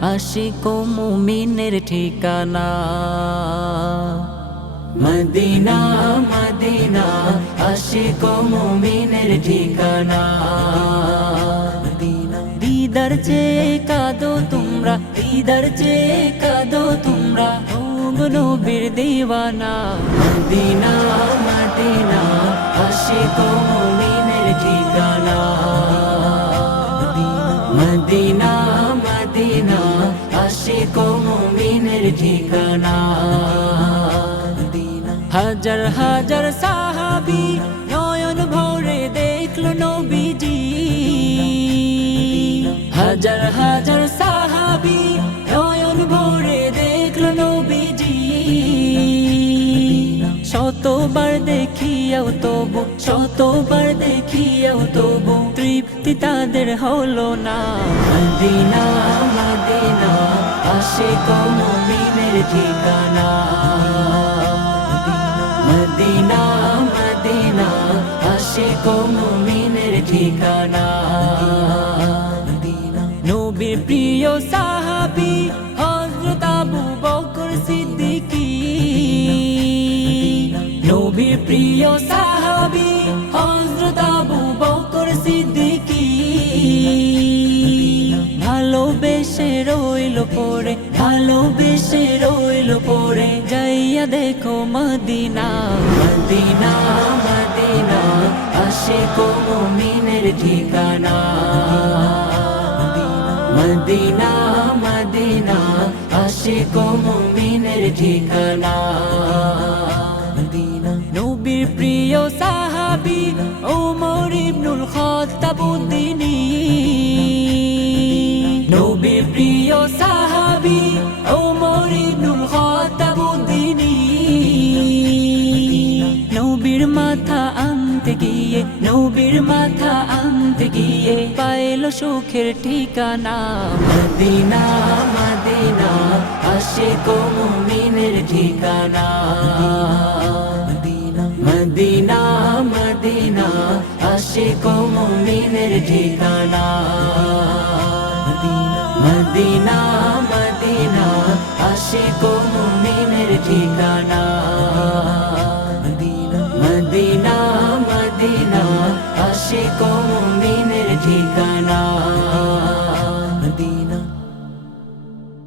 আশিক ও মুমিনের ঠিকানা। Medina Medina Ashiq ও মুমিনের ঠিকানা। দিদার চেয়ে কাঁদো তোমরা, দিদার চেয়ে কাঁদো তোমরা, নবীর দিওয়ানা। মদিনা মদিনা আশিক ও মুমিনের ঠিকানা। মদিনা মদিনা আশিক ও মুমিনের ঠিকানা। হাজার হাজার সাহাবী নয়ন ভরে দেখলো নবীজি। হাজার হাজার সাহাবী নয়ন ভরে দেখলো নবীজি। শতবার দেখিয়াও তবু, শতবার দেখিয়াও তবু তৃপ্তি তাদের হলো না। মদিনা মদিনা আশিক ও মুমিনের ঠিকানা। মদিনা মদিনা আশিক ও মুমিনের ঠিকানা। নবীর প্রিয় সাহাবী হযরত আবু বকর সিদ্দিকী। নবীর প্রিয় সাহাবী হযরত আবু বকর সিদ্দিকী। ভালোবেসে রইল পড়ে, ভালোবেসে রইল পড়ে, যাইয়া দেখো মদিনা। মদিনা মদিনা আশিক ও মুমিনের ঠিকানা। মদিনা মদিনা আশিক ও মুমিনের ঠিকানা। নবীর প্রিয় সাহাবী ওমর ইবনুল খাত্তাব উদ্দিনী। নবীর প্রিয় সাহাবী ওমর ইবনুল খাত্তাব উদ্দিনী। নবীর মাথা আনতে গিয়ে, নবীর মাথা আনতে গিয়ে পাইল সুখের ঠিকানা। মদিনা মদিনা আশিক ও মুমিনের ঠিকানা। মদিনা মদিনা আশিক ও মুমিনের ঠিকানা। মদিনা মদিনা আশিক ও মুমিনের ঠিকানা। মদিনা মদিনা আশিক ও মুমিনের ঠিকানা।